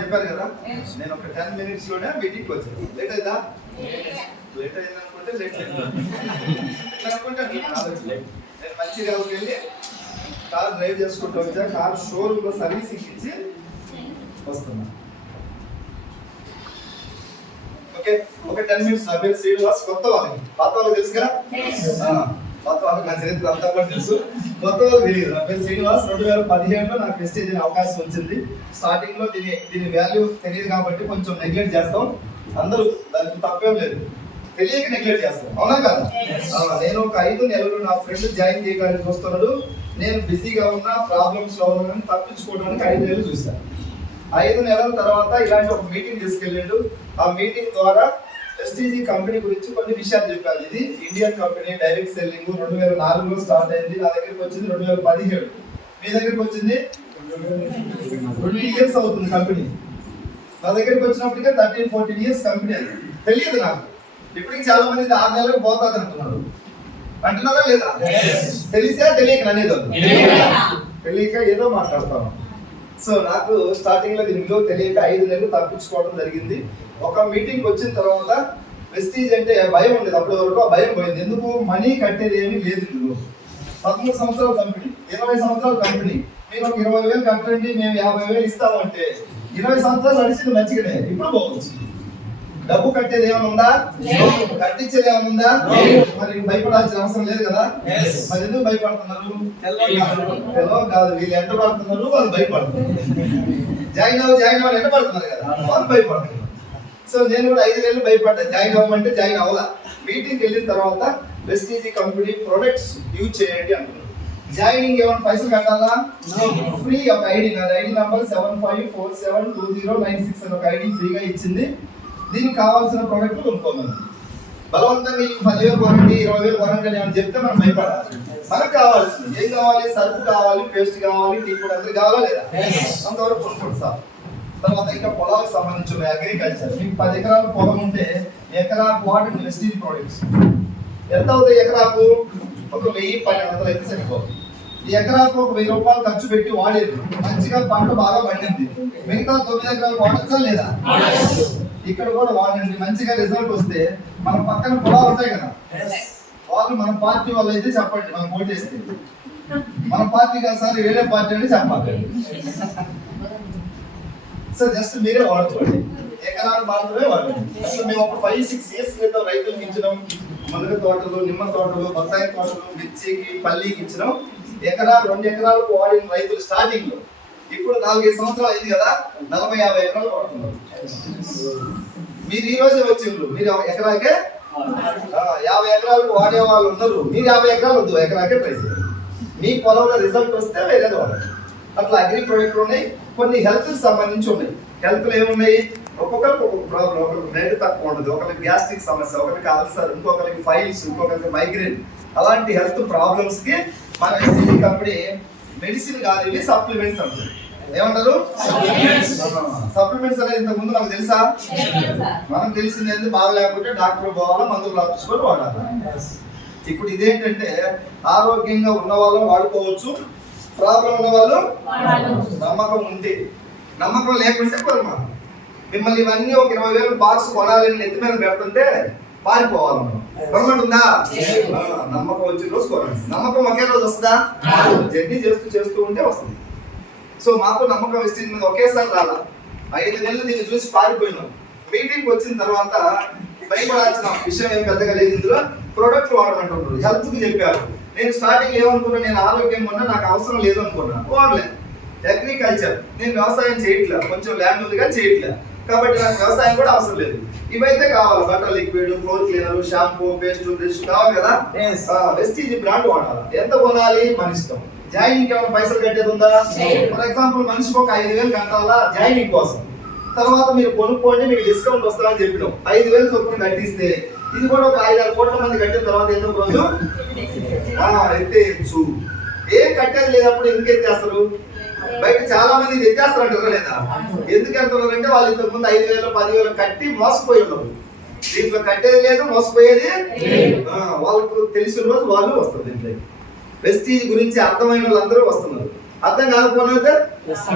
చెప్పారు కదా నేను ఒక టెన్ మినిట్స్లోనే మీటింగ్కి వచ్చాను లేట్ అయిందా లేట్ అయింది అనుకుంటే లేట్ అనుకుంటే నేను మంచిగా వెళ్ళి కార్ డ్రైవ్ చేసుకుంటూ వచ్చా కార్ షోరూమ్లో సర్వీసింగ్ ఇచ్చి వస్తున్నాను ఓకే? ఒక టెన్ మినిట్స్ నా పేరు శ్రీనివాస్. కొత్త వాళ్ళకి పాత వాళ్ళకి తెలుసు కదా? కొత్త వాళ్ళకి నా చరిత్ర అంతా కూడా తెలుసు. కొత్త వాళ్ళకి తెలియదు. నా పేరు శ్రీనివాస్. రెండు వేల పదిహేడులో నాకు ప్రెస్టేజ్ అనే అవకాశం వచ్చింది. స్టార్టింగ్లో దీని దీని వాల్యూ తెలియదు కాబట్టి కొంచెం నెగ్లెక్ట్ చేస్తాం. అందరూ దానికి తప్పేం లేదు. తెలియక నెగ్లెక్ట్ చేస్తాం. అవునా కదా? నేను ఒక ఐదు నెలలు నా ఫ్రెండ్ జాయిన్ చేయడానికి వస్తున్నాడు. నేను బిజీగా ఉన్నా ప్రాబ్లమ్స్లో ఉన్నాను తప్పించుకోవడానికి ఐదు నెలలు చూస్తాను ఐదు నెలల తర్వాత ఇలాంటి ఒక మీటింగ్ తీసుకెళ్ళాడు. ఆ మీటింగ్ ద్వారా ఎస్టీజీ కంపెనీ గురించి కొన్ని విషయాలు చెప్పారు. ఇది ఇండియన్ కంపెనీ డైరెక్ట్ సెల్లింగ్ రెండు వేల నాలుగులో స్టార్ట్ అయింది. నా దగ్గరికి వచ్చింది రెండు వేల పదిహేడు. మీ దగ్గరికి వచ్చింది? రెండు ఇయర్స్ అవుతుంది కంపెనీ నా దగ్గరికి వచ్చినప్పటికే థర్టీన్ ఫోర్టీన్ ఇయర్స్ కంపెనీ అది. తెలియదు నాకు. ఇప్పటికి చాలా మంది ఆరు నెలలకు పోతాది అంటున్నారు. అంటున్నారా లేదా? తెలిసా? తెలియక అనేది తెలియక ఏదో మాట్లాడతాను. సో నాకు స్టార్టింగ్లో దీనిలో తెలియక ఐదు నెలలు తప్పించుకోవడం జరిగింది. ఒక మీటింగ్ వచ్చిన తర్వాత వెస్టీజ్ అంటే భయం ఉండేది. అప్పటి వరకు ఆ భయం పోయింది. ఎందుకు? మనీ కట్టేది ఏమీ లేదు ఇందులో పదమూడు సంవత్సరాల కంపెనీ ఇరవై సంవత్సరాల కంపెనీ మీరు ఒక ఇరవై వేలు కట్టండి మేము యాభై వేలు ఇస్తామంటే. ఇరవై సంవత్సరాలు నడిచింది మంచిగానే. ఇప్పుడు బాగుంది. డబ్బు కట్టేది ఏమైనా ఉందా? కట్టించేది ఏమైనా ఉందా? మరి భయపడాల్సిన అవసరం లేదు కదా? మరి ఎందుకు భయపడుతున్నారు? తెలవ కాదు. వీళ్ళు ఎంత పడుతున్నారు? వాళ్ళు భయపడుతున్నారు. జాయిన్ అవ్వ జాయిన్ అవ్వాలి ఎంత పడుతున్నారు కదా? వాళ్ళు భయపడుతున్నారు. సో నేను కూడా ఐదు నెలలు భయపడ్డా. జాయిన్ అవ్వమంటే జాయిన్ అవ్వాల? మీటింగ్ వెళ్ళిన తర్వాత వెస్టీజీ కంపెనీ ప్రొడక్ట్స్ యూజ్ చేయండి అంటున్నారు. జాయినింగ్ ఏమైనా పైసలు కట్టాలా? ఫ్రీ ఒక ఐడి నాది ID number seven five four seven two zero nine six అని ఒక ఐడి ఫ్రీగా ఇచ్చింది. దీనికి కావాల్సిన ప్రోడక్ట్ కొనుక్కోమని. బలవంతంగా ఈ పదివేలు కొనండి ఇరవై వేలు కొనండి అని చెప్తే మనం భయపడాలి. మనకు కావాల్సింది ఏం కావాలి? సరుకు కావాలి పేస్ట్ కావాలి టీ పొడి అందరికి కావాలా లేదా? అంతవరకు కొనుక్కోండి సార్. తర్వాత ఇంకా పొలాలకు సంబంధించిన అగ్రికల్చర్ మీకు పది ఎకరాల పొలం ఉంటే ఎకరాకు వాటి వెస్టీజ్ ప్రొడక్ట్స్ ఎంత అవుతాయి ఎకరాకు? ఒక వెయ్యి పన్నెండు వందలు అయితే సరిపోతుంది. ఈ ఎకరాకు ఒక వెయ్యి రూపాయలు ఖర్చు పెట్టి వాడేది. మంచిగా పంట బాగా పండింది. మిగతా తొమ్మిది ఎకరాలు వాడచ్చా లేదా? ఇక్కడ కూడా వాడండి మంచిగా రిజల్ట్ వస్తే మన పక్కన పొలాలు ఉంటాయి కదా. వాళ్ళు మన పార్టీ వాళ్ళు అయితే చెప్పండి మనం ఓటేస్తే మన పార్టీ కాదు సార్ వేరే పార్టీ అని చెప్పాలి సో జస్ట్ మీరే వాడుకోండి. ఎకరాలు మాత్రమే వాడండి. అసలు మేము ఒక ఫైవ్ సిక్స్ ఇయర్స్ క్రితం రైతులకు ఇచ్చినాం. మునగ తోటలు నిమ్మ తోటలు బత్తాయి తోటలు మిర్చికి పల్లీకి ఇచ్చినాం. ఎకరా రెండు ఎకరాలకు వాడిన రైతులు స్టార్టింగ్లో. ఇప్పుడు నాలుగైదు సంవత్సరాలు అయింది కదా నలభై యాభై ఎకరాలు వాడుతున్నారు మీరు ఈ రోజే వచ్చిండ్రు. మీరు ఎకరాకే యాభై ఎకరాలకు వాడే వాళ్ళు ఉన్నారు మీరు యాభై ఎకరాలు వద్దు ఎకరాకే ప్రైస్ మీ పొలంలో రిజల్ట్ వస్తే వేరేది వాడండి అట్లా అగ్రి ప్రొడక్ట్లు ఉన్నాయి. కొన్ని హెల్త్ సంబంధించి ఉన్నాయి. హెల్త్లు ఏమున్నాయి? ఒక్కొక్కరికి ఒక్కొక్క ప్రాబ్లం ఒకరికి బ్లడ్ తక్కువ ఉండదు ఒకరికి గ్యాస్ట్రిక్ సమస్య ఒకరికి అల్సర్ ఇంకొకరికి ఫైల్స్ ఇంకొకరికి మైగ్రేన్ అలాంటి హెల్త్ ప్రాబ్లమ్స్కి మన కంపెనీ మెడిసిన్ కాదు సప్లిమెంట్స్ అంటారు. ఏమంటారు? సప్లిమెంట్స్ అనేది ఇంతకు ముందు నాకు తెలుసా? మనం తెలిసింది ఏంది? బాగా లేకపోతే డాక్టర్ పోవాలా మందులు రాపించుకొని వాడాలి. ఇప్పుడు ఇదేంటంటే ఆరోగ్యంగా ఉన్న వాళ్ళు వాడుకోవచ్చు ప్రాబ్లం ఉన్న వాళ్ళు నమ్మకం ఉంటే. నమ్మకం లేకుంటే కొనమా మిమ్మల్ని ఇవన్నీ ఒక ఇరవై వేలు బాక్స్ కొనాలని నెత్తి మీద పెడుతుంటే పారిపోవాలి మనం. కొనమంటే ఉందా? నమ్మకం వచ్చిన రోజు కొనండి. నమ్మకం ఒకే రోజు వస్తుందా? జర్నీ చేస్తూ చేస్తూ ఉంటే వస్తుంది. సో మాకు నమ్మకం ఇస్తే మీద ఒకేసారి రాలా. ఐదు నెలలు దీన్ని చూసి పారిపోయినాం. మీటింగ్ వచ్చిన తర్వాత భయపడాల్సిన విషయం ఏం పెద్దగా లేదు ఇందులో. ప్రొడక్ట్ వాడమంటున్నారు. హెల్త్కి చెప్పారు. నేను స్టార్టింగ్ ఏమనుకున్నా నేను ఆరోగ్యం ఉన్నా నాకు అవసరం లేదు అనుకున్నా. వాడలే. అగ్రికల్చర్ నేను వ్యవసాయం చేయట్లే. కొంచెం ల్యాండ్ ఉంది కానీ చేయట్లే. కాబట్టి నాకు వ్యవసాయం కూడా అవసరం లేదు. ఇవైతే కావాలి. Butter liquid floor cleaner shampoo paste brush కావాలి కదా. వెస్టీజ్ బ్రాండ్ వాడాలి. ఎంత కొనాలి? మన ఇష్టం. జాయినింగ్ ఏమైనా పైసలు కట్టేది ఉందా. ఫర్ ఎగ్జాంపుల్ మనిషికి ఒక ఐదు వేలు కట్టాలా జాయినింగ్ కోసం. తర్వాత మీరు కొనుక్కోండి మీకు డిస్కౌంట్ వస్తుందని చెప్పినాం. ఐదు వేలు చొప్పున కట్టిస్తే ఇది కూడా ఒక ఐదు ఆరు కోట్ల మంది కట్టిన తర్వాత ఏదో ఒక రోజు ఎత్తేయచ్చు. ఏం కట్టేది లేనప్పుడు ఎందుకు ఎత్తేస్తారు? బయట చాలా మంది ఇది ఎత్తేస్తారు అంటారా లేదా ఎందుకు అంటున్నారు అంటే వాళ్ళు ఇంతకు ముందు ఐదు వేలు పదివేలు కట్టి మోసపోయి ఉన్నారు. దీంట్లో కట్టేది లేదు మోసపోయేది వాళ్ళకు తెలిసిన రోజు వాళ్ళు వస్తారు దీంట్లో వెస్టీజ్ గురించి అర్థమైన వాళ్ళందరూ వస్తున్నారు. అర్థం కాకపోతే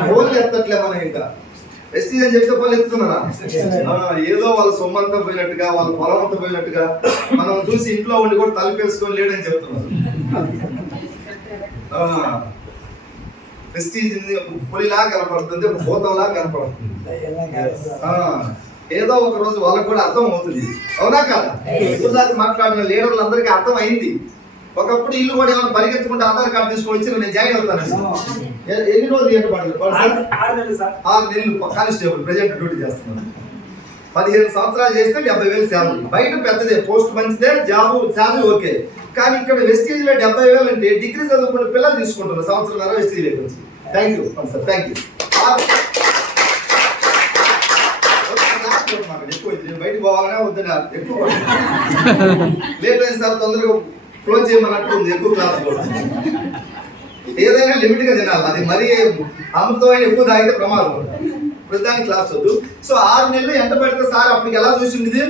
ఫోన్లు ఎత్తట్లే మనం ఇంకా. వెస్టీజ్ అని చెప్తే ఫోన్లు ఎత్తుతున్నారా? ఆ, ఏదో వాళ్ళ సొమ్మంతా పోయినట్టుగా వాళ్ళ పొలం అంతా పోయినట్టుగా మనం చూసి ఇంట్లో ఉండి కూడా తలుపేసుకొని లేడని చెప్తున్నారు. వెస్టీజ్ పులిలా కనపడుతుంది ఒక భూతంలా కనపడుతుంది. ఏదో ఒక రోజు వాళ్ళకు కూడా అర్థం అవుతుంది. అవునా కదా? ఇప్పుడు దాకా మాట్లాడిన లీడర్లు అందరికీ అర్థం అయింది. ఒకప్పుడు ఇల్లు కూడా ఏమైనా పరిగెత్తుకుంటే ఆధార్ కార్డు తీసుకొని వచ్చి నేను జాయిన్ అవుతాను ఎన్ని రోజులు ఏంటి పడలేదు ఆరు నెలలు కానిస్టేబుల్ ప్రజెంట్ డ్యూటీ చేస్తున్నాను. పదిహేను సంవత్సరాలు చేస్తే డెబ్బై వేలు శాలరీ. బయట పెద్దదే పోస్ట్ మంచిదే జాబ్ శాలరీ ఓకే. కానీ ఇక్కడ వెస్టేజ్లో డెబ్బై వేలు అంటే డిగ్రీ చదువుకున్న పిల్లలు తీసుకుంటున్నారు. సంవత్సరం వెస్టేజ్ వచ్చి thank you sir thank you ఎక్కువ. నేను బయటికి పోవాలనే వద్దని ఎక్కువ లేట్ అయిన సార్ తొందరగా క్లోజ్ చేయమన్నట్టు ఉంది ఎక్కువ క్లాస్ కూడా. ఏదైనా లిమిట్గా తినాలి అది మరీ అమృతమైన ఎక్కువ తాగితే ప్రమాదం. ప్రతిదానికి క్లాస్ వద్దు. సో ఆరు నెలలు ఎంట పెడితే సార్ అప్పటికి ఎలా చూసింది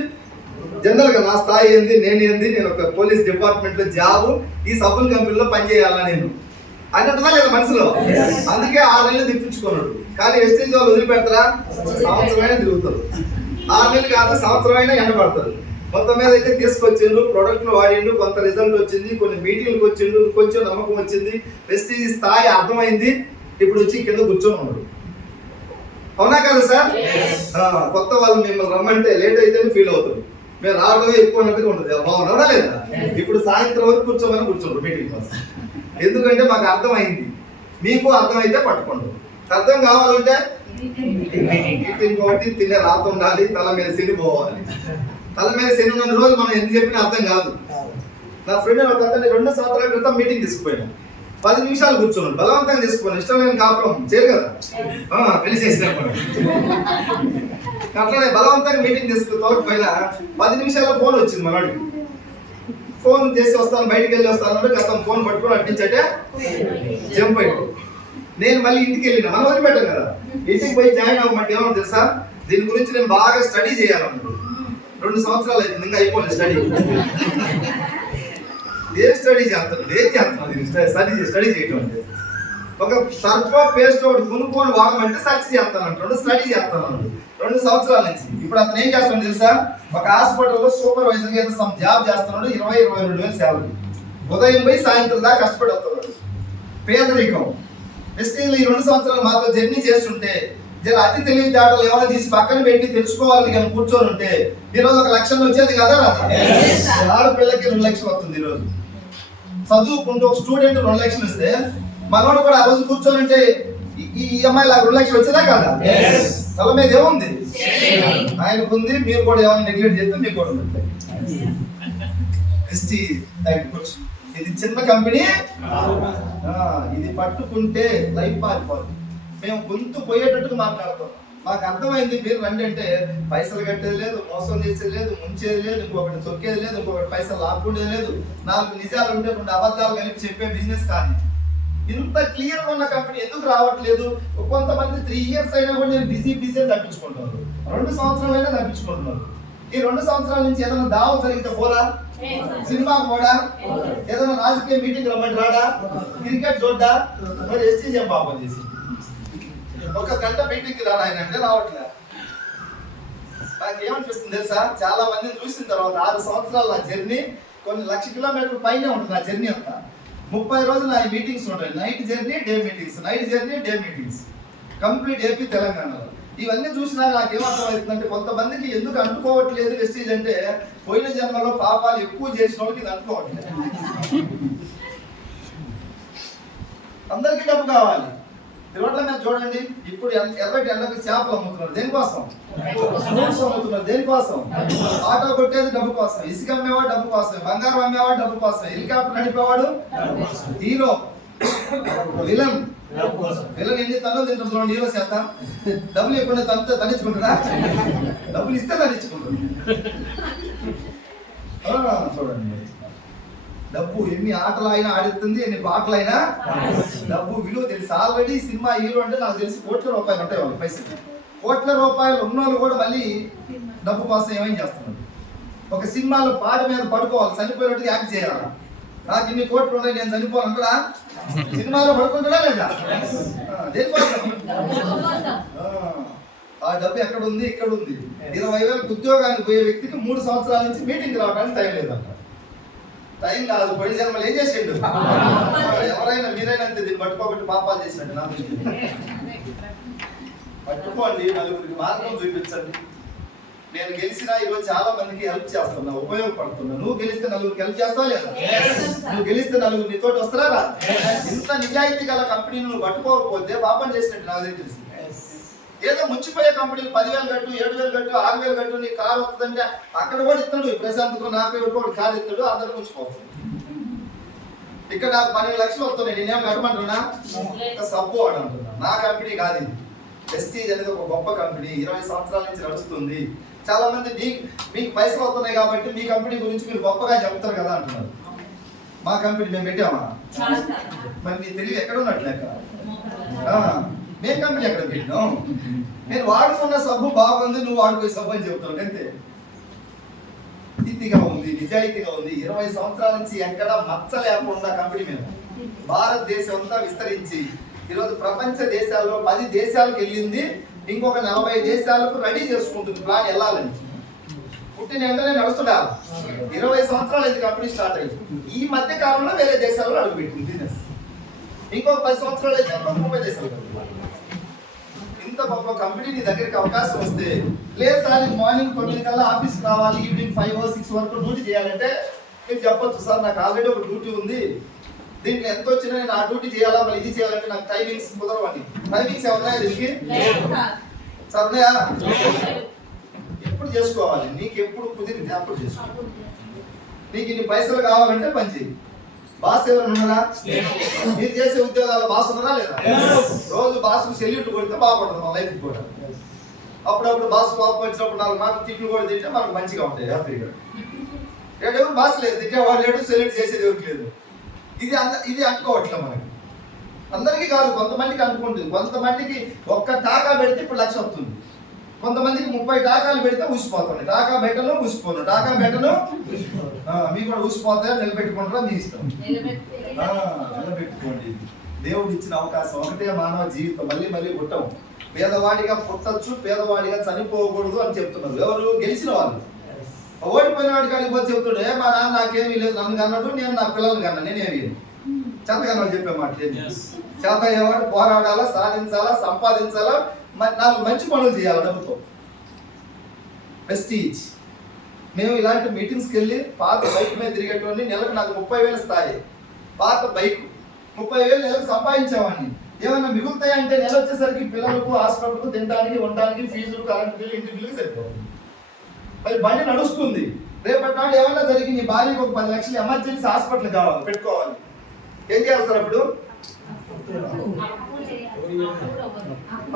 జనరల్గా నా స్థాయి ఏంది నేను ఏంది నేను ఒక పోలీస్ డిపార్ట్మెంట్లో జాబ్ ఈ సబ్బుల కంపెనీలో పనిచేయాలా నేను? అన్నట్టుగా లేదా మనసులో? అందుకే ఆరు నెలలు తిప్పించుకున్నాడు. కానీ వెస్టేజ్ వాళ్ళు వదిలిపెడతారా? సంవత్సరమైనా తిరుగుతారు. ఆరు నెలలు కాదు సంవత్సరమైనా ఎండ పడతారు. మొత్తం మీద అయితే తీసుకొచ్చిండు ప్రొడక్ట్లు వాడిండు కొంత రిజల్ట్ వచ్చింది కొన్ని మీటింగ్లకు వచ్చిండు కొంచెం నమ్మకం వచ్చింది వెస్టేజ్ స్థాయి అర్థమైంది ఇప్పుడు వచ్చి కింద కూర్చొని ఉన్నాడు. అవునా కదా సార్? కొత్త వాళ్ళు మిమ్మల్ని రమ్మంటే లేట్ అయితే ఫీల్ అవుతారు. మేము రావడమే ఎక్కువ అన్నట్టుగా ఉంటుంది. బాగున్నారా లేదా? ఇప్పుడు సాయంత్రం వరకు కూర్చోమని కూర్చోండి మీటింగ్ కోసం. ఎందుకంటే మాకు అర్థమైంది. మీకు అర్థమైతే పట్టుకోండి. అర్థం కావాలంటే ఇంకొకటి తినే రాత ఉండాలి తల మీద శని పోవాలి. తల మీద శని ఉన్న రోజు మనం ఎందుకు చెప్పినా అర్థం కాదు. నా ఫ్రెండ్ ఒక అతన్ని రెండు సంవత్సరాల క్రితం మీటింగ్ తీసుకుపోయాను. పది నిమిషాలు కూర్చున్నాడు. బలవంతంగా తీసుకున్నాను ఇష్టం లేని కాపురం చేయరు కదా. చేసినప్పుడు. అట్లనే బలవంతంగా మీటింగ్ తీసుకు తోకపోయినా పది నిమిషాల్లో ఫోన్ వచ్చింది మనవాడికి ఫోన్ చేసి వస్తాను బయటికి వెళ్ళి వస్తాను అంటే గతం ఫోన్ పట్టుకొని అట్టించటే జంప్ అయిపోయి నేను మళ్ళీ ఇంటికి వెళ్ళిన. మనం వదిలిపెట్టాం కదా. ఇంటికి పోయి జాయిన్ అవ్వమంటే ఏమో తెలుసా? దీని గురించి నేను బాగా స్టడీ చేయాలన్నాడు రెండు సంవత్సరాలు అయింది ఇంకా అయిపోలేదు స్టడీ ఏ స్టడీ చేస్తారు? ఏం చేస్తున్నారు స్టడీ స్టడీ చేయటం అంటే? ఒక సర్ఫో పేస్ట్ ఒకటి కొనుక్కొని వాడమంటే సర్చ్ చేస్తాను అంటాడు స్టడీ చేస్తాను రెండు సంవత్సరాల నుంచి. ఇప్పుడు అతను ఏం చేస్తాడు తెలుసా? ఒక హాస్పిటల్లో సూపర్వైజర్ ఏదో సమ్ జాబ్ చేస్తున్నాడు ఇరవై ఇరవై రెండు వేలు శాలరీ ఉదయం పోయి సాయంత్రం దాకా కష్టపడి వస్తున్నాడు పేదరికం. వెస్టీన్లు ఈ రెండు సంవత్సరాలు మాతో జర్నీ చేస్తుంటే జర అతి తెలివితేటలు ఏమైనా తీసి పక్కన పెట్టి తెలుసుకోవాలి కానీ కూర్చొని ఉంటే ఈరోజు ఒక లక్షలు వచ్చేది కదా రాదా? ఆడపిల్లకి రెండు లక్షలు వస్తుంది ఈరోజు చదువుకుంటూ ఒక స్టూడెంట్ రెండు లక్షలు ఇస్తే మనోడు కూడా ఆ రోజు కూర్చొని ఉంటే ఈ- ఈఎంఐ లాగా రెండు లక్షలు వచ్చేదా కదా? తల మీద ఏముంది? ఆయనకు ఉంది మీరు కూడా ఏమైనా నెగ్లెక్ట్ చేస్తే మీకు కూడా యూ. ఇది చిన్న కంపెనీ ఆ, ఇది పట్టుకుంటే లైఫ్ మారిపోతుంది మేము గొంతు పోయేటట్టుగా మాట్లాడతాం. మాకు అర్థమైంది మీరు రండి అంటే పైసలు కట్టేది లేదు మోసం చేసేది లేదు ముంచేది లేదు ఇంకొకటి తొక్కేది లేదు ఇంకొకటి పైసలు లాక్కుండేది లేదు. నాలుగు నిజాలు ఉంటే రెండు అబద్ధాలు కలిపి చెప్పే బిజినెస్ కాదు ఇంత క్లియర్గా ఉన్న కంపెనీ ఎందుకు రావట్లేదు? కొంతమంది త్రీ ఇయర్స్ అయినా కూడా నేను బిజీ బిజీ అని తప్పించుకుంటున్నారు. రెండు సంవత్సరాలైనా తప్పించుకుంటున్నారు. ఈ రెండు సంవత్సరాల నుంచి ఏదైనా దావ జరిగితే పోరా? సినిమా పోడా? ఏదైనా రాజకీయ మీటింగ్ రమ్మని రాడా? క్రికెట్ చూడ్డా? మరి ఎస్టీ పాపం చేసి ఒక గంట మీటింగ్కి రాడా ఆయన అంటే రావట్లే. నాకు ఏమనిపిస్తుంది తెలుసా? చాలా మందిని చూసిన తర్వాత ఆరు సంవత్సరాల నా జర్నీ కొన్ని లక్ష కిలోమీటర్ల పైనే ఉంటుంది నా జర్నీ అంతా. ముప్పై రోజులు నా మీటింగ్స్ ఉంటాయి. Night journey day meetings night journey day meetings complete AP తెలంగాణలో. ఇవన్నీ చూసినా నాకు ఏమర్థమవుతుందంటే కొంతమందికి ఎందుకు అంటుకోవట్లేదు వెస్టీజ్ అంటే పోయిన జన్మలో పాపాలు ఎక్కువ చేసిన వాళ్ళకి ఇది అంటుకోవట్లేదు అందరికీ డబ్బు కావాలి. రోడ్ల మీద చూడండి ఇప్పుడు ఎర్రటి ఎండకు చేపలు అమ్ముతున్నారు. దేనికోసం? ఫ్రూట్స్ అమ్ముతున్నారు. దేనికోసం? ఆటో కొట్టేది డబ్బు కోసం. ఇసుక అమ్మేవాడు డబ్బు కోసం. బంగారం అమ్మేవాడు డబ్బు కోసం. హెలికాప్టర్ నడిపేవాడు హీరో. విలన్. విలన్ ఎన్ని తన్నులు తింటారు చూడండి హీరో చేత. డబ్బులు ఇవ్వకుండా తనతో తనిచ్చుకుంటారా డబ్బులు ఇస్తే తనిచ్చుకుంటారు చూడండి? డబ్బు ఎన్ని ఆటలు అయినా ఆడుతుంది ఎన్ని పాటలు అయినా డబ్బు విలువ తెలుసు. ఆల్రెడీ సినిమా హీరో అంటే నాకు తెలిసి కోట్ల రూపాయలు ఉంటాయి వాళ్ళ పైసలు. కోట్ల రూపాయలు ఉన్నోళ్ళు కూడా మళ్ళీ డబ్బు కోసం ఏమేం చేస్తున్నారు? ఒక సినిమాలో పాట మీద పడుకోవాలి చనిపోయినట్టు యాక్ట్ చేయాలి? నాకు ఇన్ని కోట్లు ఉన్నాయి నేను చనిపోను అంటాడా సినిమాలో పడుకుంటాడా లేదా? ఆ, దేనికోసం? ఆ డబ్బు ఎక్కడ ఉంది ఇక్కడ ఉంది ఇరవై వేలకు ఉద్యోగానికి పోయే వ్యక్తికి మూడు సంవత్సరాల నుంచి మీటింగ్ రావడానికి టైం లేదంట. టైం కాదు పడి జన్మలు ఏం చేసిండు? ఎవరైనా మీరైనా అంతే దీన్ని పట్టుకోబట్టి పాపాలు చేసినట్టు నా. పట్టుకోండి నలుగురికి మార్గం చూపించండి. నేను గెలిచినా ఈరోజు చాలా మందికి హెల్ప్ చేస్తున్నా ఉపయోగపడుతున్నా. నువ్వు గెలిస్తే నలుగురికి హెల్ప్ చేస్తావా లేదా? నువ్వు గెలిస్తే నలుగురు నీతోటి వస్తారా? ఇంత నిజాయితీ గల కంపెనీని నువ్వు పట్టుకోకపోతే పాపం చేసినట్టు నాకు తెలిసి. ఏదో ముంచిపోయే కంపెనీలు పదివేలు కట్టు ఏడు వేలు కట్టు ఆరు వేలు కట్టు నీ కారు వస్తుందంటే అక్కడ కూడా ఇస్తాడు ప్రశాంత్కు నాకు కూడా కారు ఇస్తాడు అందరూ ముంచిపోతుంది ఇక్కడ నాకు పన్నెండు లక్షలు వస్తున్నాయి. నేనేం కట్టమంటున్నా? ఒక సబ్బు అని అంటున్నా. నా కంపెనీ కాదు ఇది. ఎస్టీజ్ అనేది ఒక గొప్ప కంపెనీ. ఇరవై సంవత్సరాల నుంచి నడుస్తుంది. చాలా మంది మీ మీకు పైసలు వస్తున్నాయి కాబట్టి మీ కంపెనీ గురించి మీరు గొప్పగా చెప్తారు కదా అంటున్నారు. మా కంపెనీ మేము పెట్టామా? మరి నీ తెలివి ఎక్కడ ఉన్నట్లు లెక్క కంపెనీ ఎక్కడ పెట్టినాం నేను వాడుకున్న సబ్బు బాగుంది నువ్వు వాడుకునే సబ్బు అని చెప్తాను అంతే. నీతిగా ఉంది నిజాయితీగా ఉంది. ఇరవై సంవత్సరాల నుంచి ఎక్కడ మచ్చ లేకుండా కంపెనీ మీద. భారతదేశం అంతా విస్తరించి ఈరోజు ప్రపంచ దేశాల్లో పది దేశాలకు వెళ్ళింది ఇంకొక నలభై దేశాలకు రెడీ చేసుకుంటుంది ప్లాన్ వెళ్ళాలని పుట్టిన వెంటనే నడుస్తున్నా ఇరవై సంవత్సరాలు ఇది కంపెనీ స్టార్ట్ అయింది ఈ మధ్య కాలంలో వేరే దేశాల్లో అడుగుపెట్టింది బిజినెస్ ఇంకొక పది సంవత్సరాలు అయితే ముప్పై దేశాలు ఇంత గొప్ప కంపెనీ నీ దగ్గరికి అవకాశం వస్తే లేదు సార్ మార్నింగ్ తొమ్మిది కల్లా ఆఫీస్ రావాలి ఈవినింగ్ ఫైవ్ సిక్స్ వరకు డ్యూటీ చేయాలంటే మీరు చెప్పొచ్చు సార్ నాకు ఆల్రెడీ ఒక డ్యూటీ ఉంది. దీంట్లో ఎంత వచ్చినా నేను ఆ డ్యూటీ చేయాలా మళ్ళీ ఇది చేయాలంటే నాకు టైమింగ్స్ కుదరవని టైమింగ్స్ ఏమన్నా దీనికి? సార్. ఉన్నాయా? ఎప్పుడు చేసుకోవాలి? నీకు ఎప్పుడు కుదిరింది? అప్పుడు చేసుకో. నీకు ఇన్ని పైసలు కావాలంటే పని చేయి. బాస్ ఎవరైనా ఉన్నారా? మీరు చేసే ఉద్యోగాల్లో బాస్ ఉన్నారా లేదా? రోజు బాస్ సెల్యూట్ కొడితే బాగుంటుంది మన లైఫ్ కూడా. అప్పుడప్పుడు బాస్ కోపం వచ్చినప్పుడు నాలుగు మాటలు తిట్లు కూడా తింటే మనకు మంచిగా ఉంటాయి హ్యాపీగా ఎవరు బాస్ లేదు. తిట్టేవాడు లేడు సెల్యూట్ చేసేది ఎవరికి లేదు. ఇది అంద ఇది అంటుకోవట్లే మనకి. అందరికీ కాదు కొంతమందికి అంటుకుంటుంది కొంతమందికి ఒక్క టాకా పెడితే ఇప్పుడు లక్ష వస్తుంది. కొంతమందికి ముప్పై టాకాలు పెడితే ఊసిపోతుంది. టాకా బెట్టను ఊసిపోను. టాకా బెట్టను ఆ, మీకు కూడా ఊసిపోతాయో నిలబెట్టుకుంటారో? మీ ఇష్టం. నిలబెట్టుకోండి. దేవుడు ఇచ్చిన అవకాశం ఒకటే మానవ జీవితం. మళ్ళీ మళ్ళీ పుట్టం. పేదవాడిగా పుట్టచ్చు పేదవాడిగా చనిపోకూడదు అని చెప్తున్నారు. ఎవరు? గెలిచిన వాళ్ళు. ఓడిపోయిన వాడికి అడిగి పోతే చెప్తుండే మా నాన్న నాకేమీ లేదు. నన్ను కన్నాడు నేను నా పిల్లల్ని కన్నా నేనేమి చేతకన్నా చెప్పే మాట చేత అయ్యేవాడు పోరాడాలా సాధించాలా సంపాదించాలా? నాలుగు మంచి పనులు చేయాలి డబ్బుతో ప్రెస్టీజ్ మేము ఇలాంటి మీటింగ్స్కి వెళ్ళి పాత బైక్ మీద తిరిగేటువంటి నెలకు నాకు ముప్పై వేలు స్థాయి పాత బైక్ ముప్పై వేలు నెలకు సంపాదించేవాడిని. ఏమన్నా మిగులుతాయంటే నెల వచ్చేసరికి పిల్లలకు హాస్పిటల్కు తినడానికి ఉండడానికి ఫీజులు కరెంట్ బిల్లు ఇంటి బిల్లు సరిపోతుంది. మరి బండి నడుస్తుంది. రేపటి నాడు ఏమైనా జరిగి నీ భార్యకు ఒక పది లక్షలు ఎమర్జెన్సీ హాస్పిటల్ కావాలి పెట్టుకోవాలి. ఏం చేయాలి సార్ అప్పుడు?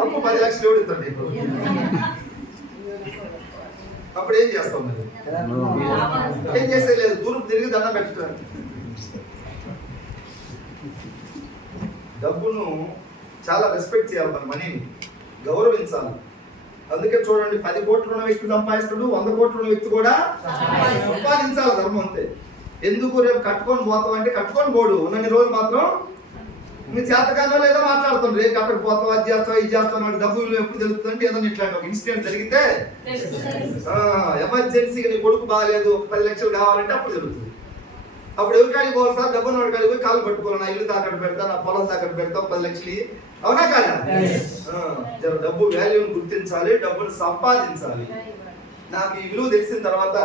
అప్పు పది లక్షలు ఎవడు ఇస్తాడు నీకు? అప్పుడు ఏం చేస్తాం మరి? ఏం చేసే లేదు దూరం తిరిగి దండం పెట్టడం డబ్బును చాలా రెస్పెక్ట్ చేయాలి మన మనీని గౌరవించాలి. అందుకే చూడండి పది కోట్లు ఉన్న వ్యక్తి సంపాదిస్తాడు వంద కోట్లు ఉన్న వ్యక్తి కూడా సంపాదించాలి ధర్మం అంతే. ఎందుకు రేపు కట్టుకొని పోతాం అంటే కట్టుకొని పోడు ఉన్న రోజులు మాత్రం మీ చేతకానో లేదో మాట్లాడుతుండ్రు. రేపు కట్టకు పోతావు అది చేస్తావు ఇది చేస్తావు నాకు డబ్బు విలువ ఎప్పుడు తెలుస్తుంటే ఏదైనా ఇట్లాంటి ఒక ఇన్సిడెంట్ జరిగితే ఎమర్జెన్సీగా నీ కొడుకు బాగాలేదు ఒక పది లక్షలు కావాలంటే అప్పుడు జరుగుతుంది. అప్పుడు ఎవరి కాడికి పోవాలి సార్? డబ్బు నోటి కాడికి పోయి కాలు పట్టుకోవాలి నా ఇల్లు తాకట్టు పెడతా నా పొలం తాకట్టు పెడతా పది లక్షలు. అవునా కాదా? జర డబ్బు వాల్యూని గుర్తించాలి డబ్బును సంపాదించాలి. నాకు ఈ విలువ తెలిసిన తర్వాత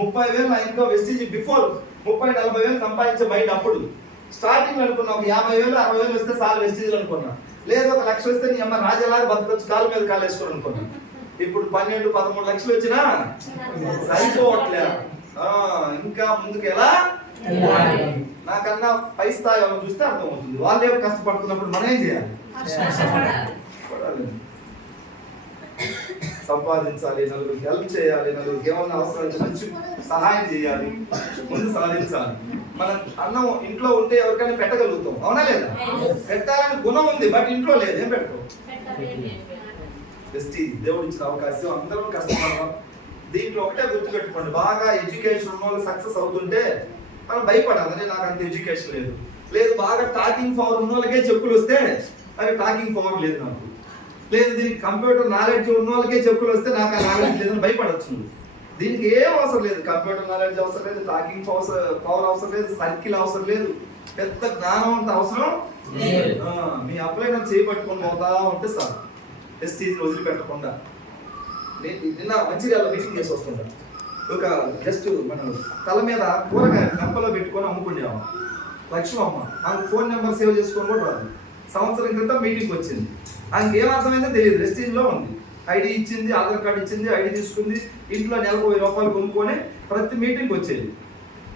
ముప్పై వేలు నా ఇంకో వెస్టేజ్ బిఫోర్ ముప్పై నలభై వేలు సంపాదించే మైండ్ అప్పుడు స్టార్టింగ్ అనుకున్నా ఒక యాభై వేలు అరవై వేలు వస్తే చాలు వెస్టేజ్ అనుకున్నా. లేదు ఒక లక్ష వస్తే నీ అమ్మ రాజలాగా బతకొచ్చు కాలు మీద కాలు వేసుకోవాలి అనుకున్నా. ఇప్పుడు పన్నెండు పదమూడు లక్షలు వచ్చినా సరిపోవట్లే. ఇంకా ముందుకు ఎలా? నాకన్నా పై స్థాయి వాళ్ళని చూస్తే అర్థమవుతుంది. వాళ్ళు ఏమో కష్టపడుతున్నప్పుడు మనం ఏం చేయాలి. సంపాదించాలి నలుగురికి హెల్ప్ చేయాలి నలుగురికి ఏమన్నా అవసరం మంచి సహాయం చేయాలి ముందు సాధించాలి. మనం అన్నం ఇంట్లో ఉంటే ఎవరికైనా పెట్టగలుగుతాం అవునా లేదా? పెట్టాలని గుణం ఉంది బట్ ఇంట్లో లేదు ఏం పెడతాం బెస్ట్ దేవుడు ఇచ్చిన అవకాశం అందరం కష్టపడదాం. దీంట్లో ఒకటే గుర్తుపెట్టుకోండి బాగా ఎడ్యుకేషన్ ఉన్న వాళ్ళు సక్సెస్ అవుతుంటే మనం భయపడాలి నాకు అంత ఎడ్యుకేషన్ లేదు. లేదు బాగా టాకింగ్ పవర్ ఉన్న వాళ్ళకే చెప్పులు వస్తే అది టాకింగ్ పవర్ లేదు నాకు. లేదు దీనికి కంప్యూటర్ నాలెడ్జ్ ఉన్న వాళ్ళకే చెప్పులు వస్తే నాకు ఆ నాలెడ్జ్ లేదని భయపడవచ్చు నువ్వు. దీనికి ఏం అవసరం లేదు. కంప్యూటర్ నాలెడ్జ్ అవసరం లేదు టాకింగ్ పవర్ పవర్ అవసరం లేదు సర్కిల్ అవసరం లేదు. పెద్ద జ్ఞానం అంత అవసరం మీ అప్లై నన్ను చేయబట్టుకొని పోతా ఉంటే సార్ ఎస్టీజీ వదిలిపెట్టకుండా. నేను నిన్న మంచిర్యాల మీటింగ్ చేసి వస్తుంటా. ఒక జస్ట్ మనం తల మీద కూరగాయ కంపలో పెట్టుకొని అమ్ముకునేవాం లక్ష్మమ్మ ఆమె ఫోన్ నెంబర్ సేవ్ చేసుకొని కూడా రాదు. సంవత్సరం క్రితం మీటింగ్ వచ్చింది. ఆమెకి ఏం అర్థమైందో తెలియదు వెస్టీజ్లో ఉంది. ఐడి ఇచ్చింది ఆధార్ కార్డు ఇచ్చింది ఐడి తీసుకుంది ఇంట్లో నెలకు వెయ్యి రూపాయలు కొనుక్కొని ప్రతి మీటింగ్ వచ్చేది.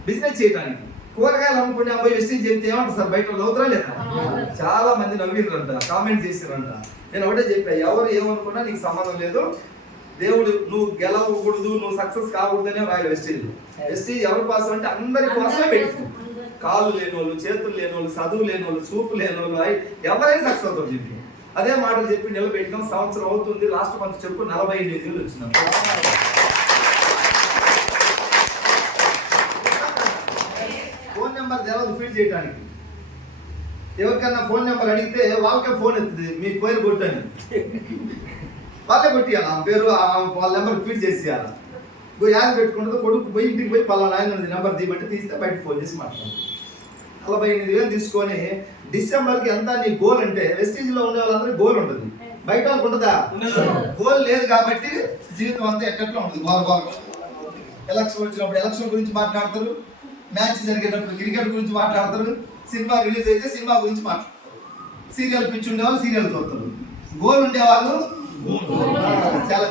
బిజినెస్ చేయడానికి కూరగాయలు అమ్ముకునే అబ్బాయి వెస్టీజ్ చెప్తే ఏమంటారు సార్? బయట నవ్వుతారా లేదా? చాలా మంది నవ్విరంట కామెంట్ చేసిరంట నేను ఒకటే చెప్పా ఎవరు ఏమనుకున్నా నీకు సంబంధం లేదు. దేవుడు నువ్వు గెలవకూడదు నువ్వు సక్సెస్ కాకూడదనే రాయాలి వెస్టీజ్ వెస్టీజ్ ఎవరి కోసం అంటే అందరి కోసమే పెట్టింది కాళ్ళు లేని వాళ్ళు చేతులు లేని వాళ్ళు చదువు లేని వాళ్ళు చూపు లేని వాళ్ళు ఎవరైనా సక్సెస్ అవుతారు చెప్పి అదే మాటలు చెప్పి నిలబెట్టినాం సంవత్సరం అవుతుంది. లాస్ట్ మంత్ చెప్పు నలభై ఐదు వేలు వచ్చినాం ఫోన్ నెంబర్ తెలవదు ఫీడ్ చేయడానికి ఎవరికన్నా ఫోన్ నెంబర్ అడిగితే వాళ్ళకే ఫోన్ ఎత్తుంది. మీ పేరు కొట్టని వాళ్ళే కొట్టియాలి? ఆ పేరు వాళ్ళ నెంబర్ ఫీడ్ చేసేయాలి? పోయి యాద పెట్టుకుంటుంది కొడుకు పోయి ఇంటికి పోయి పలానా ఆయన ఉంది నెంబర్ తీయమంటే తీస్తే బయట ఫోన్ చేసి మాట్లాడు. నలభై ఎనిమిది వేలు తీసుకొని డిసెంబర్కి ఎంత నీ గోల్ అంటే వెస్టీజ్లో ఉండే వాళ్ళందరూ గోల్ ఉంటుంది. బయట వాళ్ళకి ఉంటుందా? గోల్ లేదు కాబట్టి జీవితం అంతా ఎక్కట్లో ఉంటుంది. బాగా బాగా ఎలక్షన్ వచ్చినప్పుడు ఎలక్షన్ గురించి మాట్లాడతారు. మ్యాచ్ జరిగేటప్పుడు క్రికెట్ గురించి మాట్లాడతారు. సినిమా రిలీజ్ అయితే సినిమా గురించి మాట్లాడతారు. సీరియల్ పిచ్చి ఉండేవాళ్ళు సీరియల్ చూస్తారు. గోల్ ఉండేవాళ్ళు? చాలా